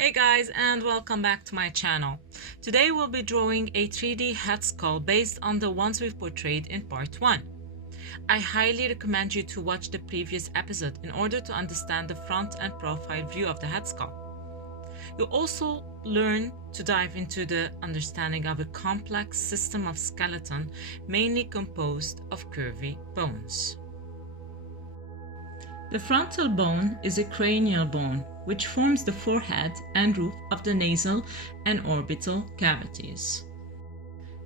Hey guys, and welcome back to my channel. Today we'll be drawing a 3D head skull based on the ones we've portrayed in part 1. I highly recommend you to watch the previous episode in order to understand the front and profile view of the head skull. You'll also learn to dive into the understanding of a complex system of skeleton mainly composed of curvy bones. The frontal bone is a cranial bone which forms the forehead and roof of the nasal and orbital cavities.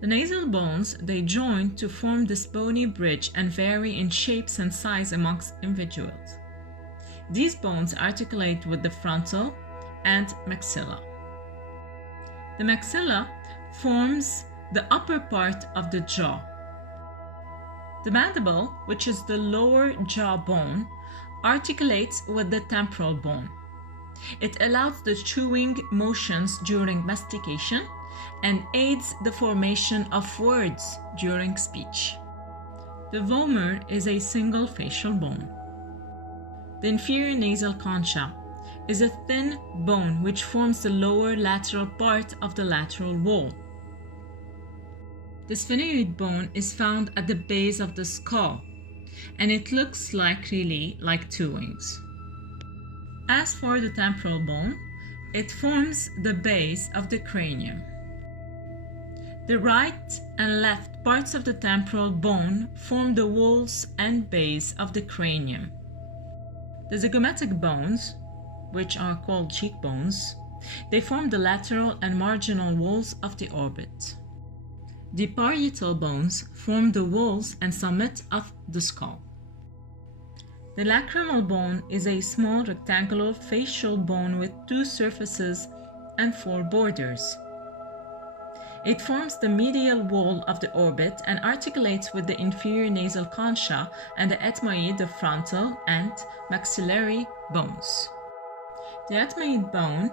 The nasal bones, they join to form this bony bridge and vary in shapes and size amongst individuals. These bones articulate with the frontal and maxilla. The maxilla forms the upper part of the jaw. The mandible, which is the lower jaw bone, articulates with the temporal bone. It allows the chewing motions during mastication and aids the formation of words during speech. The vomer is a single facial bone. The inferior nasal concha is a thin bone which forms the lower lateral part of the lateral wall. The sphenoid bone is found at the base of the skull, and it looks really like two wings. As for the temporal bone, it forms the base of the cranium. The right and left parts of the temporal bone form the walls and base of the cranium. The zygomatic bones, which are called cheekbones, they form the lateral and marginal walls of the orbit. The parietal bones form the walls and summit of the skull. The lacrimal bone is a small rectangular facial bone with two surfaces and four borders. It forms the medial wall of the orbit and articulates with the inferior nasal concha and the ethmoid, the frontal and maxillary bones. The ethmoid bone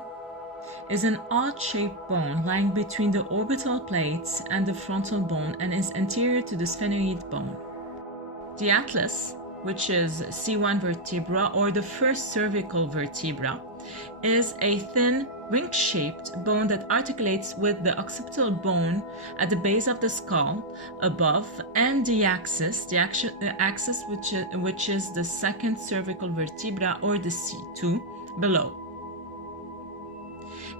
is an odd-shaped bone lying between the orbital plates and the frontal bone and is anterior to the sphenoid bone. The atlas, which is C1 vertebra or the first cervical vertebra, is a thin ring-shaped bone that articulates with the occipital bone at the base of the skull above and the axis which is the second cervical vertebra or the C2 below.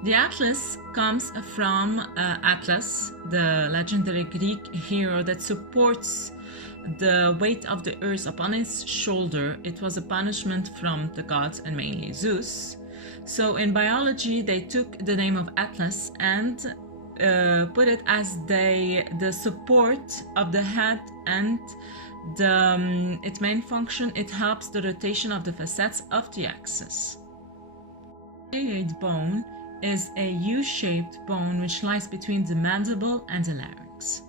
The atlas comes from Atlas, the legendary Greek hero that supports the weight of the earth upon his shoulder. It was a punishment from the gods and mainly Zeus. So in biology, they took the name of Atlas and put it as the support of the head, and its main function, it helps the rotation of the facets of the axis. The bone is a U-shaped bone which lies between the mandible and the larynx.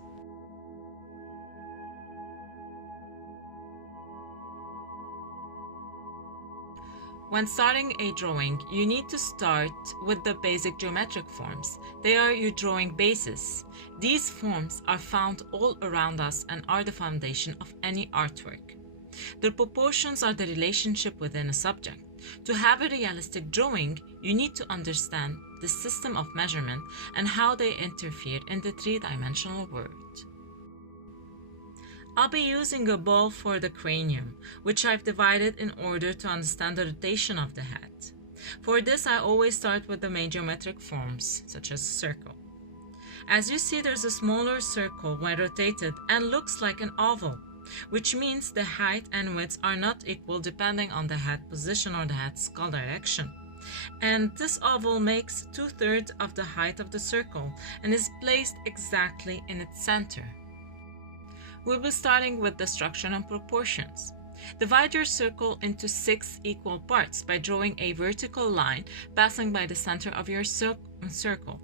When starting a drawing, you need to start with the basic geometric forms. They are your drawing basis. These forms are found all around us and are the foundation of any artwork. The proportions are the relationship within a subject. To have a realistic drawing, you need to understand the system of measurement and how they interfere in the three-dimensional world. I'll be using a ball for the cranium, which I've divided in order to understand the rotation of the head. For this, I always start with the main geometric forms, such as a circle. As you see, there's a smaller circle when rotated and looks like an oval, which means the height and width are not equal depending on the head position or the head skull direction. And this oval makes 2/3 of the height of the circle and is placed exactly in its center. We'll be starting with the structure and proportions. Divide your circle into 6 equal parts by drawing a vertical line passing by the center of your circle.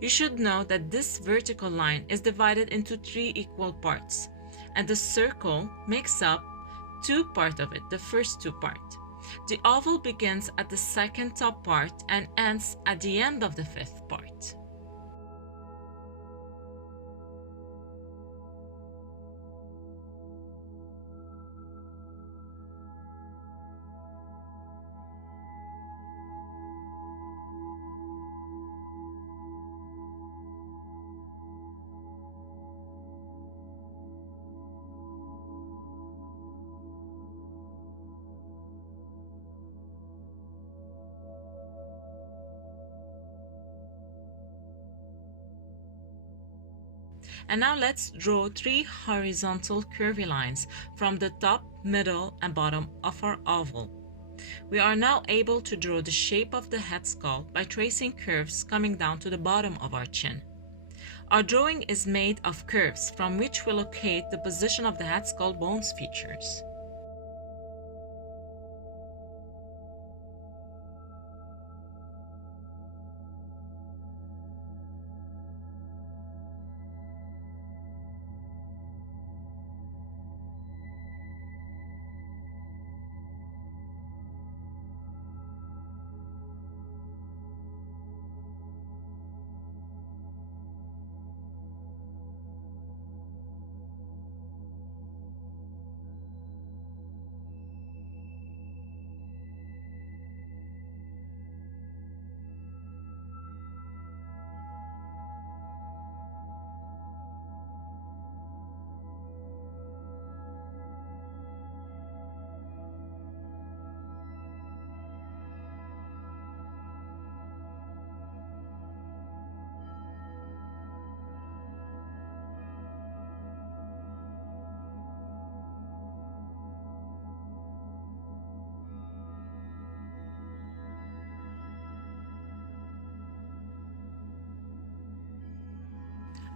You should know that this vertical line is divided into 3 equal parts, and the circle makes up 2 parts of it, the first 2 parts. The oval begins at the second top part and ends at the end of the 5th part. And now let's draw 3 horizontal curvy lines from the top, middle, and bottom of our oval. We are now able to draw the shape of the head skull by tracing curves coming down to the bottom of our chin. Our drawing is made of curves from which we locate the position of the head skull bones features.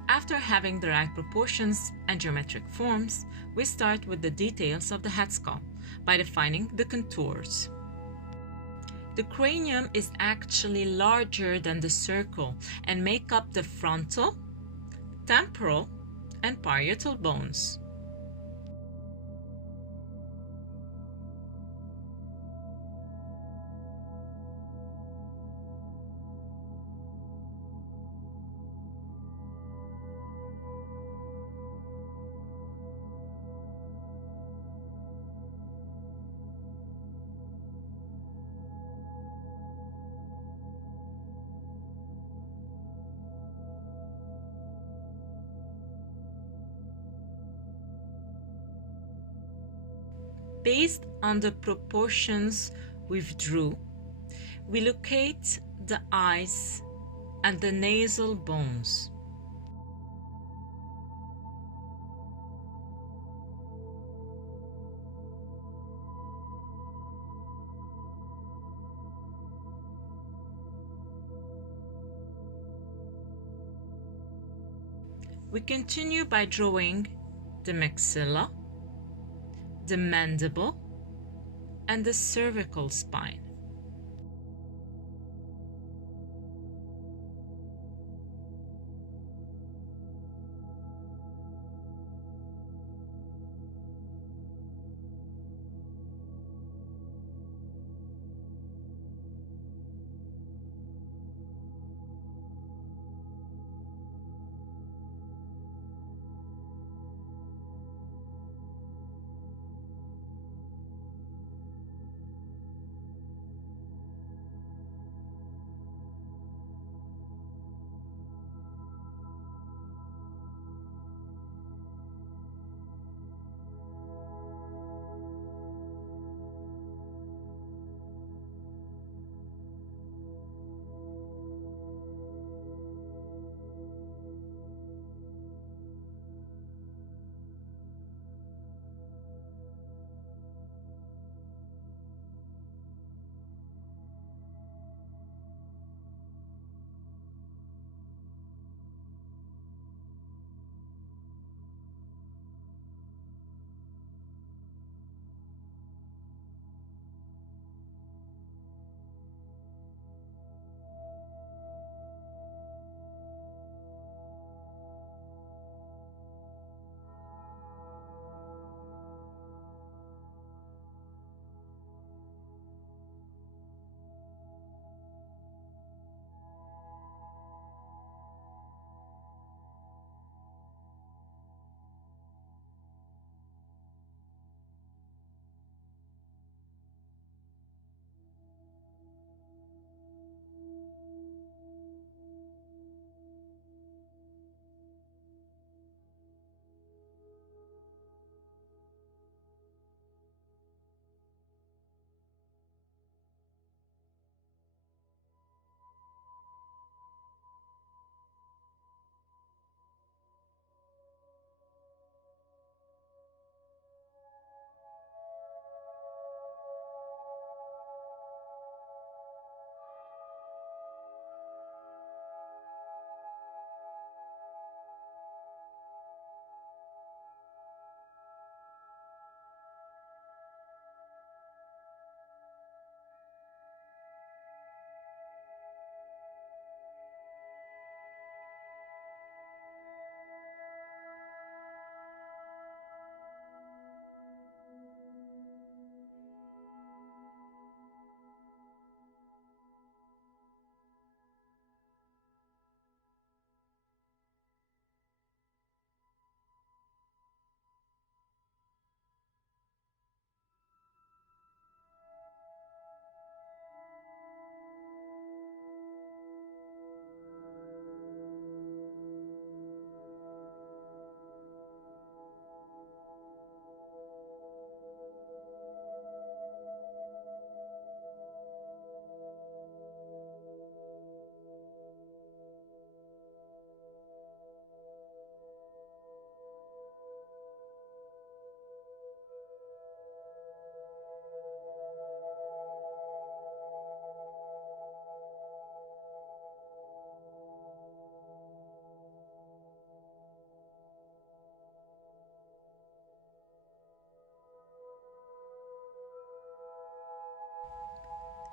After having the right proportions and geometric forms, we start with the details of the head skull by defining the contours. The cranium is actually larger than the circle and make up the frontal, temporal, and parietal bones. Based on the proportions we've drew, we locate the eyes and the nasal bones. We continue by drawing the maxilla, the mandible, and the cervical spine.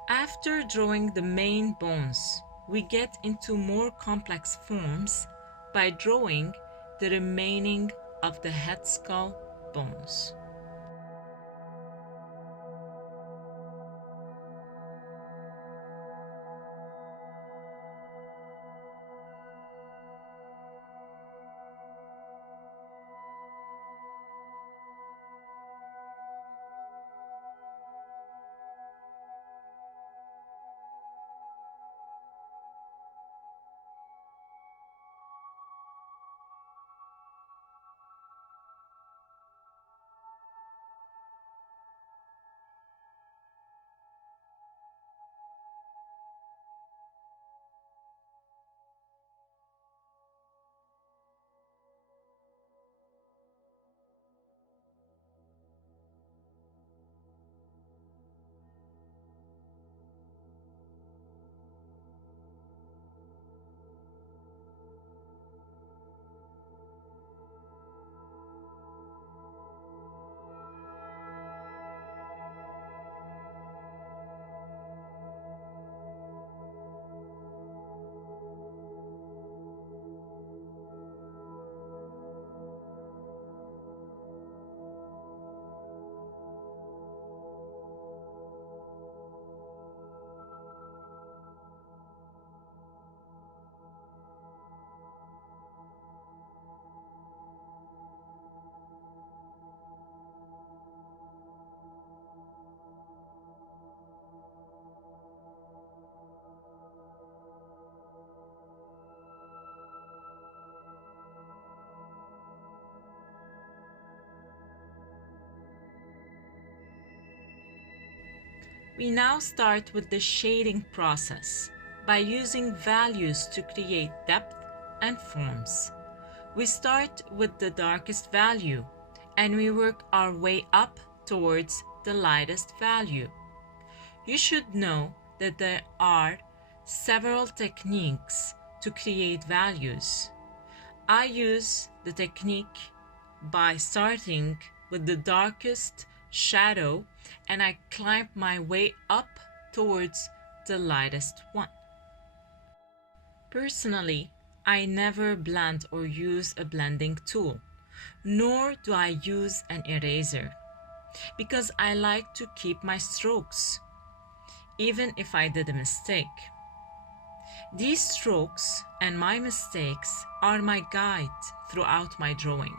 After drawing the main bones, we get into more complex forms by drawing the remaining of the head skull bones. We now start with the shading process by using values to create depth and forms. We start with the darkest value and we work our way up towards the lightest value. You should know that there are several techniques to create values. I use the technique by starting with the darkest shadow and I climb my way up towards the lightest one. Personally, I never blend or use a blending tool, nor do I use an eraser, because I like to keep my strokes, even if I did a mistake. These strokes and my mistakes are my guide throughout my drawing.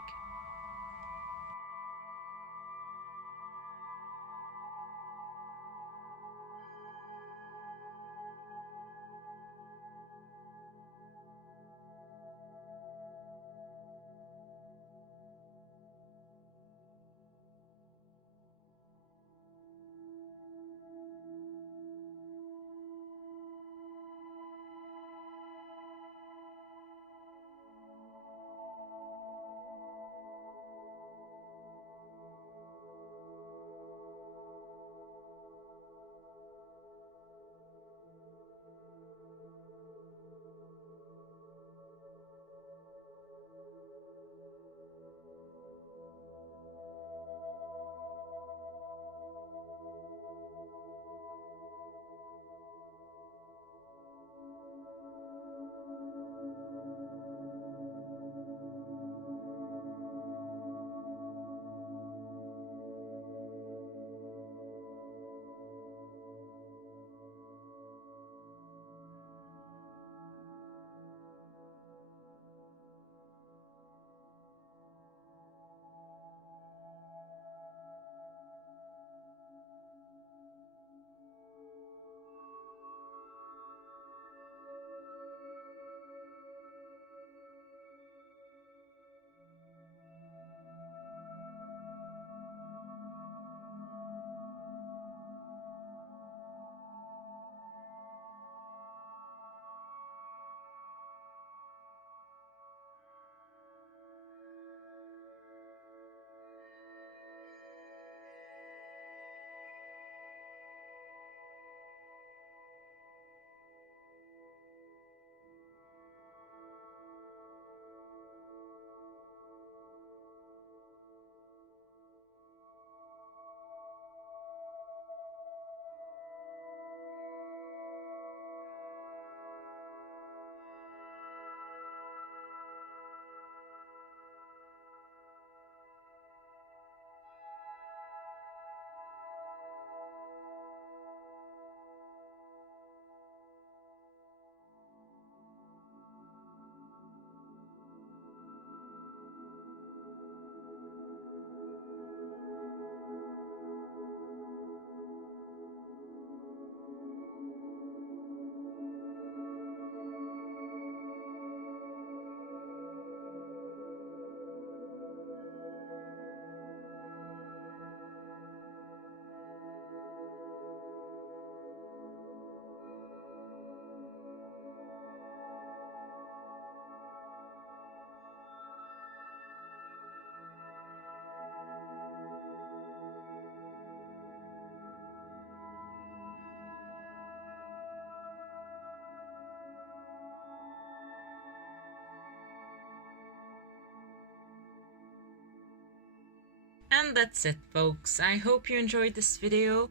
And that's it, folks. I hope you enjoyed this video,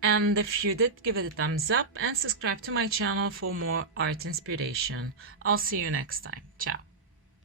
and if you did, give it a thumbs up and subscribe to my channel for more art inspiration. I'll see you next time. Ciao.